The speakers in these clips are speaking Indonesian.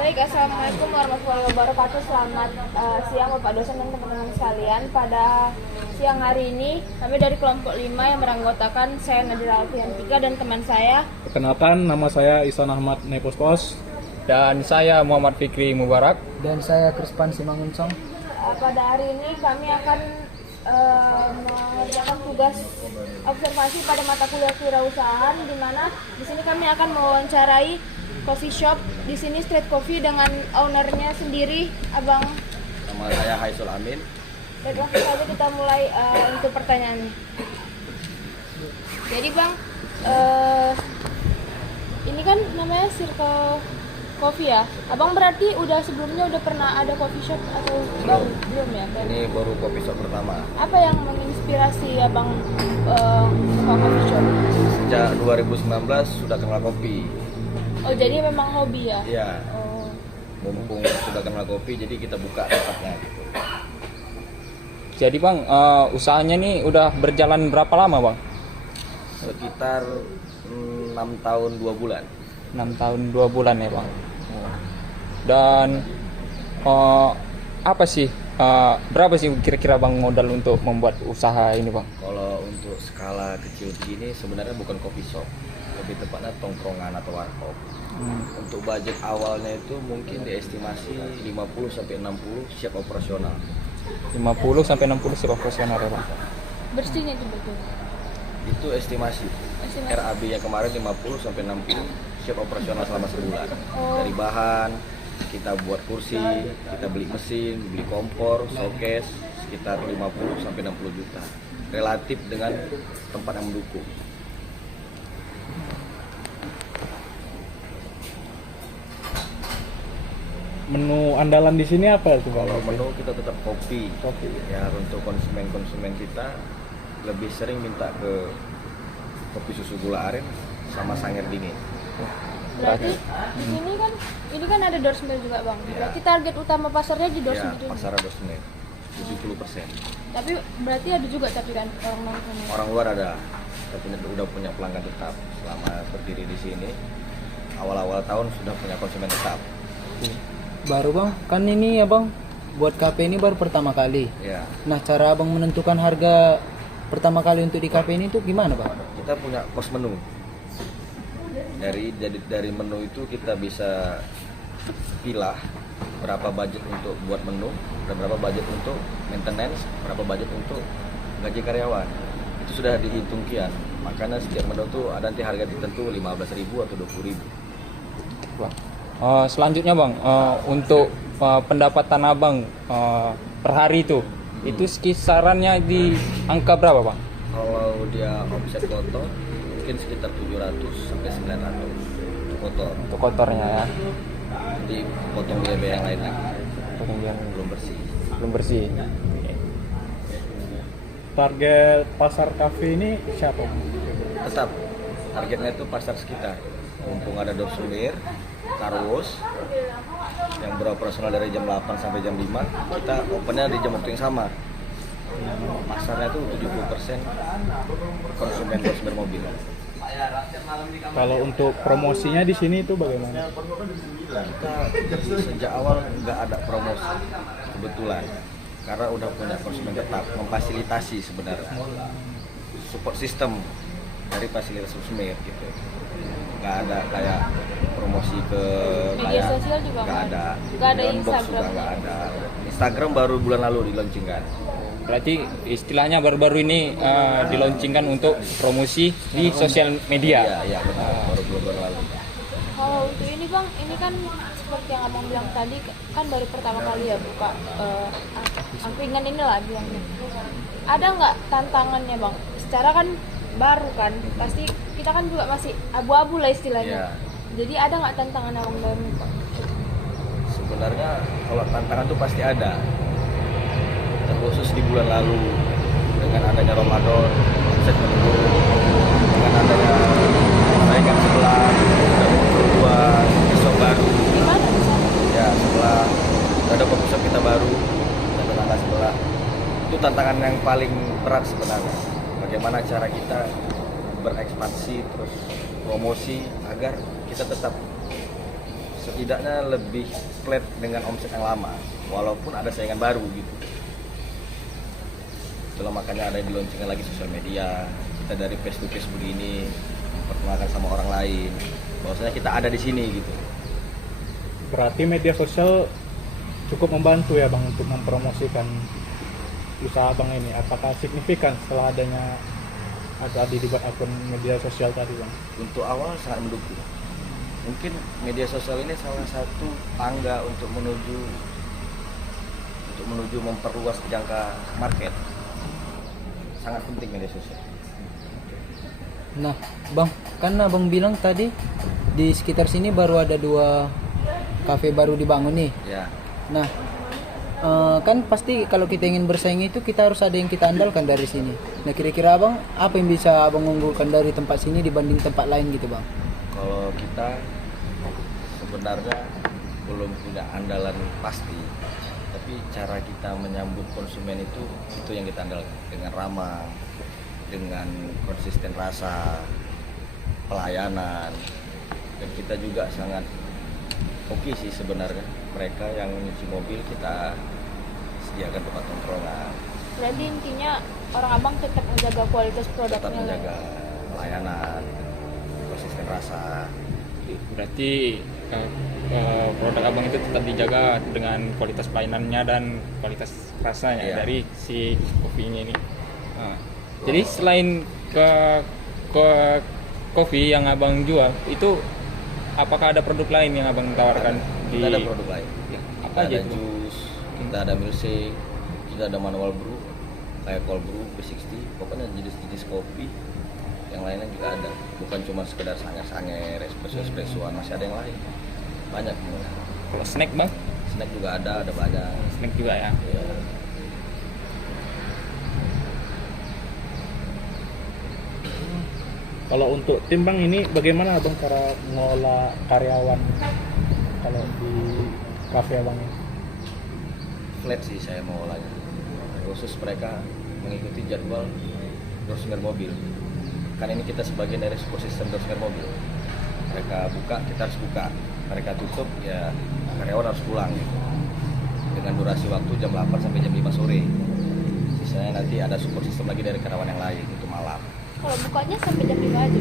Baik, Assalamualaikum warahmatullahi wabarakatuh. Selamat siang Bapak dosen dan teman-teman sekalian. Pada siang hari ini kami dari kelompok 5 yang beranggotakan saya Nadira Alfiantika dan teman saya. Perkenalkan, nama saya Ihsan Ahmad Nepospos. Dan saya Muhammad Fikri Mubarak. Dan saya Krispan Simangunsong. Pada hari ini kami akan mengerjakan tugas observasi pada mata kuliah kewirausahaan, di mana di sini kami akan mewawancarai coffee shop di sini Street Coffee dengan ownernya sendiri, Abang. Nama saya Haisul Amin. Dan langsung saja kita mulai untuk pertanyaannya. Jadi Bang, ini kan namanya Circle Coffee ya. Abang berarti sebelumnya udah pernah ada coffee shop atau belum ya? Ini baru kopi shop pertama. Apa yang menginspirasi Abang buka coffee shop? Sejak 2019 sudah kenal kopi. Oh, jadi memang hobi ya? Iya. Oh. Mumpung sudah kenal kopi, jadi kita buka tempatnya gitu. Jadi Bang, usahanya nih udah berjalan berapa lama Bang? Sekitar 6 tahun 2 bulan. 6 tahun 2 bulan ya Bang. Dan berapa sih kira-kira Bang modal untuk membuat usaha ini Bang? Kalau untuk skala kecil begini sebenarnya bukan kopi shop, lebih tepatnya tongkrongan atau warkop. Untuk budget awalnya itu mungkin diestimasi 50-60 siap operasional. 50-60 siap operasional ya Bang. Bersihnya itu betul. Itu estimasi. RAB yang kemarin 50-60 siap operasional selama sebulan. Dari bahan, kita buat kursi, kita beli mesin, beli kompor, showcase sekitar 50-60 juta. Relatif dengan tempat yang mendukung. Menu andalan di sini apa itu Bang? Kalau menu kita tetap kopi. Kopi. Ya, untuk konsumen kita lebih sering minta ke kopi susu gula aren sama sanger dingin. Berarti ini kan ada doorstep juga Bang. Ya. Berarti target utama pasarnya di Ya, doorstep juga. pasar Dosnet 70%. Tapi berarti ada juga kan orang nongkrong. Orang luar ada. Kita udah punya pelanggan tetap selama berdiri di sini. Awal-awal tahun sudah punya konsumen tetap. Baru Bang, kan ini ya Bang, buat kafe ini baru pertama kali. Ya. Nah, cara Abang menentukan harga pertama kali untuk di kafe ini tuh gimana Bang? Kita punya pos menu. Dari menu itu kita bisa pilah berapa budget untuk buat menu, dan berapa budget untuk maintenance, berapa budget untuk gaji karyawan. Itu sudah dihitung kian. Makanya setiap menu itu ada nanti harga tertentu 15.000 atau 20.000. Bang. Selanjutnya Bang, untuk pendapatan Abang per hari itu kisarannya di angka berapa Bang? Kalau dia omset kotor mungkin sekitar 700 sampai 900 kotor. Untuk kotornya ya. Jadi potong biaya yang lain lagi. Kemudian Belum bersih. belum bersih. Target pasar kafe ini siapa? Tetap targetnya itu pasar sekitar. Mumpung ada Dor Sumir, Karwos yang beroperasional dari jam 8 sampai jam 5, kita opennya di jam waktu yang sama. Pasarnya itu 70% konsumen Dor Sumir mobil. Kalau untuk promosinya di sini itu bagaimana? Kita sejak awal nggak ada promosi kebetulan, karena udah punya konsumen tetap, memfasilitasi sebenarnya support system dari fasilitas Sumir gitu. Nggak ada kayak promosi ke Media sosial juga nggak ada. Nggak ada Inbox Instagram. juga nggak ada. Instagram baru bulan lalu diluncurkan. Berarti istilahnya baru-baru ini dilaunchingkan untuk promosi di sosial media. Iya benar, baru bulan lalu. Kalau untuk ini Bang, ini kan seperti yang Abang bilang tadi, kan baru pertama kali ya buka angkringan ini lah bilangnya. Ada nggak tantangannya Bang? Secara kan baru kan, pasti kita kan juga masih abu-abu lah istilahnya. Iya. Jadi ada nggak tantangan Abang dalam Sebenarnya kalau tantangan tuh pasti ada. Terkhusus di bulan lalu dengan adanya Ramadan, omset menurun, dengan adanya saingan sebelah, sudah muncul 2 shop baru. gimana di sana? Ya, sebelah ada coffee shop kita baru dan tetangga sebelah. Itu tantangan yang paling berat sebenarnya. Bagaimana cara kita berekspansi terus promosi agar kita tetap setidaknya lebih flat dengan omset yang lama, walaupun ada saingan baru gitu. Itulah makanya ada yang diluncurkan lagi sosial media. Kita dari face to face begini memperkenalkan sama orang lain, bahwasanya kita ada di sini gitu. Berarti media sosial cukup membantu ya Bang untuk mempromosikan usaha Bang ini. Apakah signifikan setelah adanya tadi dibuat akun media sosial tadi Bang? Untuk awal sangat mendukung. Mungkin media sosial ini salah satu tangga untuk menuju memperluas jangka market. Sangat penting media sosial. Nah, Bang, kan Abang bilang tadi di sekitar sini baru ada 2 kafe baru dibangun nih. Ya, Nah, kan pasti kalau kita ingin bersaing itu kita harus ada yang kita andalkan dari sini. Nah, kira-kira Abang apa yang bisa Abang unggulkan dari tempat sini dibanding tempat lain gitu, Bang? kalau kita sebenarnya belum punya andalan pasti, tapi cara kita menyambut konsumen itu yang kita andalkan, dengan ramah, dengan konsisten rasa, pelayanan, dan kita juga sangat oke sih sebenarnya. Mereka yang nyuci mobil kita sediakan tempat tongkrongan, Berarti intinya orang abang tetap menjaga kualitas produknya. tetap menjaga pelayanan, konsisten rasa. Berarti produk abang itu tetap dijaga dengan kualitas pelayanannya dan kualitas rasanya Iya. dari si kopinya ini. Jadi selain ke kopi yang abang jual itu, apakah ada produk lain yang abang tawarkan di? Kita ada produk lain. Apa Kita aja ada itu? jus, kita ada milkshake, kita ada manual brew, kayak cold brew, V60, pokoknya jenis-jenis kopi yang lainnya juga ada. Bukan cuma sekedar sanger-sanger, espresso-espressoan, masih ada yang lain. Banyak. Kalau snack bang? Snack juga ada banyak. Snack juga ya. Ya. Kalau untuk tim Bang ini bagaimana Bang cara mengelola karyawan kalau di kafe Abang ini? Flat sih saya mau olahnya. Khusus mereka mengikuti jadwal doorsinger mobil. Kan ini kita sebagian dari support system doorsinger mobil. Mereka buka, kita harus buka. Mereka tutup, ya karyawan harus pulang gitu. Dengan durasi waktu jam 8 sampai jam 5 sore. Sisanya nanti ada support system lagi dari karyawan yang lain untuk malam. Kalau bukanya sampai jam 5 aja.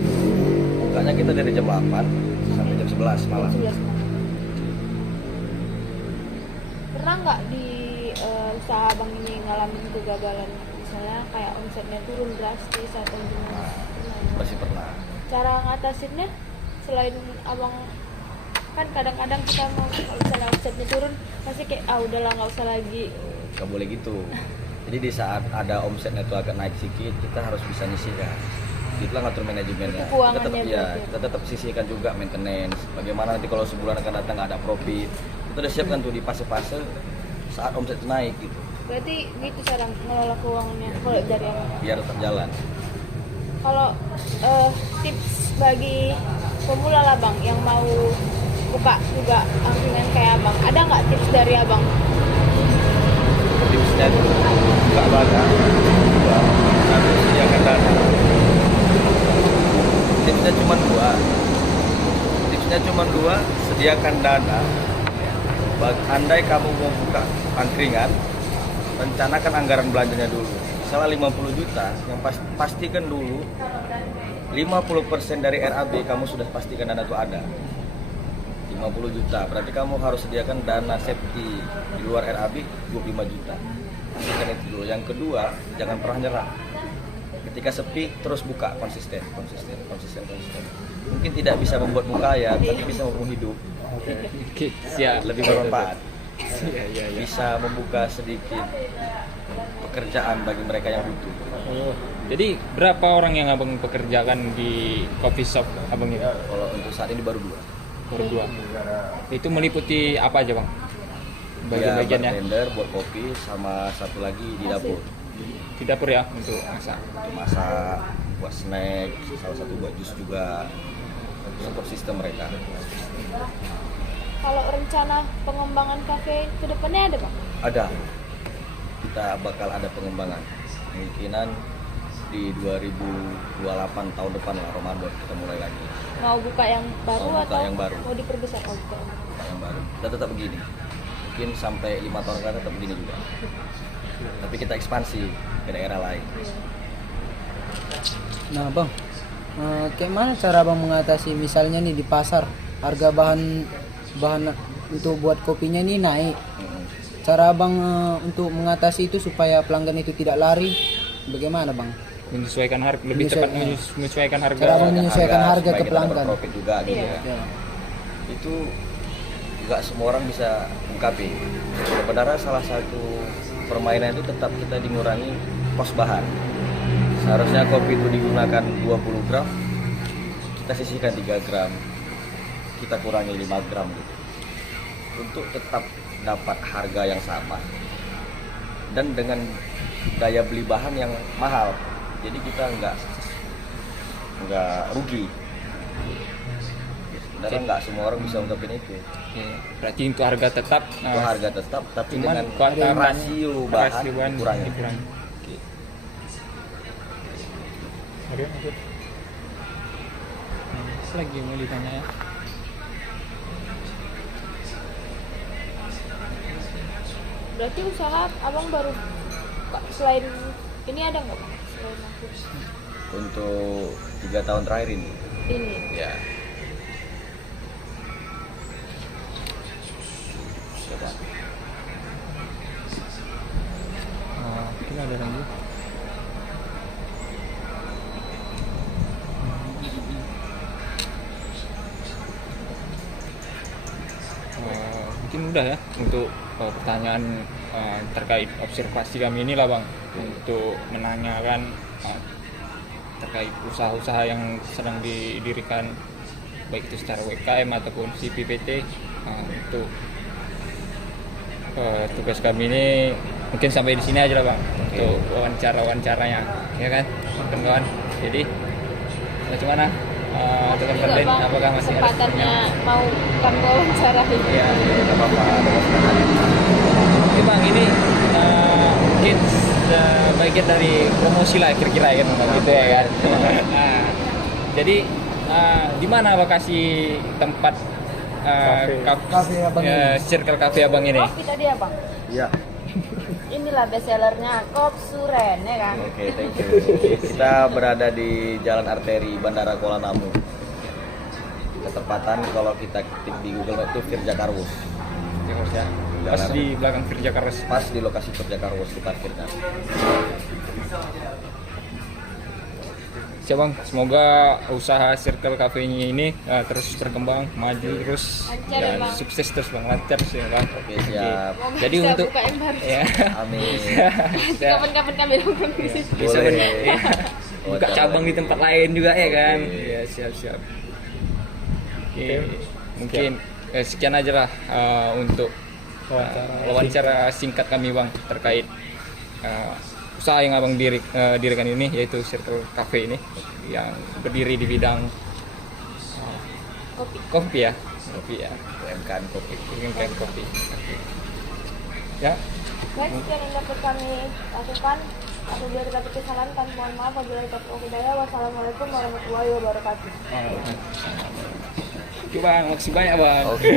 Bukanya kita dari jam 8 sampai jam 11 malam. 11 malam. Pernah nggak di usaha abang ini ngalamin kegagalan? Misalnya kayak omsetnya turun drastis atau gimana? Nah, Pernah. masih pernah. Cara ngatasinnya selain abang, kan kadang-kadang kita mau kalau misalnya omsetnya turun pasti kayak udahlah nggak usah lagi. Gak boleh gitu. Jadi di saat ada omsetnya itu agak naik sedikit, kita harus bisa nyisihkan. Itulah ngatur manajemennya. Itu keuangannya Kita tetap, ya, berarti. kita tetap sisihkan juga maintenance. Bagaimana nanti kalau sebulan akan datang nggak ada profit, kita udah siapkan tuh di fase-fase saat omset itu naik gitu, Berarti gitu cara mengelola keuangannya kalau dari abang. biar tetap jalan. Kalau tips bagi pemula lah bang yang mau buka juga angkringan kayak abang, ada nggak tips dari abang? Tipsnya itu buka banyak, dua, satu sediakan dana. Tipsnya cuma dua, sediakan dana. Andai kamu mau buka angkringan, rencanakan anggaran belanjanya dulu. Misalnya 50 juta, yang pastikan dulu 50% dari RAB kamu sudah pastikan dana itu ada. 50 juta, berarti kamu harus sediakan dana safety di luar RAB 25 juta. Pastikan itu dulu. Yang kedua, jangan pernah nyerah. Ketika sepi, terus buka, konsisten. Mungkin tidak bisa membuatmu kaya, tapi bisa membuatmu hidup. Oke, siap. Lebih bermanfaat. Iya. Bisa membuka sedikit pekerjaan bagi mereka yang butuh. Oh, jadi berapa orang yang abang pekerjakan di coffee shop abang ini? Kalau untuk saat ini baru 2. Berdua. Itu meliputi apa aja bang? Ya, Bagian-bagiannya bartender buat kopi, sama satu lagi di dapur. di dapur ya untuk masak. Untuk masak, buat snack, salah satu buat jus juga. Support sistem mereka. Kalau rencana pengembangan kafe ke depannya ada bang? Ada. Kita bakal ada pengembangan. Kemungkinan di 2028 tahun depan lah, Ramadan kita mulai lagi. Mau buka yang baru Mau buka atau yang baru. mau diperbesar? Oh, buka. dan tetap begini. Mungkin sampai 5 tahun akan tetap begini juga. Tapi kita ekspansi ke daerah lain. Nah bang, kayak mana cara bang mengatasi misalnya nih di pasar harga bahan untuk buat kopinya ini naik. Cara bang untuk mengatasi itu supaya pelanggan itu tidak lari, bagaimana bang? Menyesuaikan harga, lebih tepat menyesuaikan harga. Cara menyesuaikan harga ke supaya kita pelanggan. dapat profit juga gitu ya. Ya. Itu nggak semua orang bisa ungkapin. Sebenarnya salah satu permainan itu tetap kita mengurangi kos bahan. Seharusnya kopi itu digunakan 20 gram, kita sisihkan 3 gram, kita kurangi 5 gram gitu. Untuk tetap dapat harga yang sama dan dengan daya beli bahan yang mahal. Jadi kita nggak rugi. Sebenarnya nggak semua orang bisa ungkapin itu. Oke, berarti untuk harga tetap. Itu harga tetap, tapi Cuman dengan kuota rasio bahan dikurangi. dikurangi. Oke. Oke, maksud. Lagi mau ditanya ya. Berarti usaha abang baru selain ini ada nggak bang? Selain aku Untuk 3 tahun terakhir ini, ini. ya. Coba. Mungkin ada lagi. Mungkin udah ya untuk pertanyaan terkait observasi kami ini lah bang, untuk menanyakan terkait usaha-usaha yang sedang didirikan baik itu secara WKM ataupun CPPT. Untuk tugas kami ini mungkin sampai di sini aja lah bang, untuk wawancaranya ya kan kawan-kawan. Jadi bagaimana dengan Juga konten, bang, apakah masih ada kesempatannya mau kami wawancarain. ya? Tidak apa-apa, ada kesempatan. Oke bang, ini mungkin bagian dari promosi lah kira-kira kan gitu ya kan. Nah, jadi di mana lokasi tempat Cafe abang ini. Circle Cafe abang ini? Kopi tadi ya bang? Iya. Inilah bestsellernya Kop Suren ya kan? Oke, thank you. Kita berada di Jalan Arteri Bandara Kuala Namu. Ketepatan kalau kita ketik di Google Maps itu Firja Carwus. Ya, pas di belakang Firja Carwus. Pas di lokasi Firja Carwus diparkirkan. Ya bang, semoga usaha Circle Cafe ini terus berkembang, maju terus, Lancar ya, dan Bang. sukses terus bang, lancar sih ya bang. Oke, siap. Semoga Jadi bisa untuk buka yang baru. ya, Amin. Kapan-kapan kami nongkrong di sini. bisa Boleh. buka cabang di tempat lain juga ya kan. Oke. Iya siap. Oke, mungkin sekian aja lah untuk wawancara singkat kami bang terkait usaha yang abang dirikan ini, yaitu Circle Cafe ini yang berdiri di bidang kopi ya. UMKM kopi. UMKM kopi. Oke. Ya, Baik, sekian yang dapat kami lakukan. Apabila terdapat kesalahan, kami mohon maaf. Apabila terdapat hidayah, wassalamualaikum warahmatullahi wabarakatuh. oke bang, makasih banyak bang. Oke.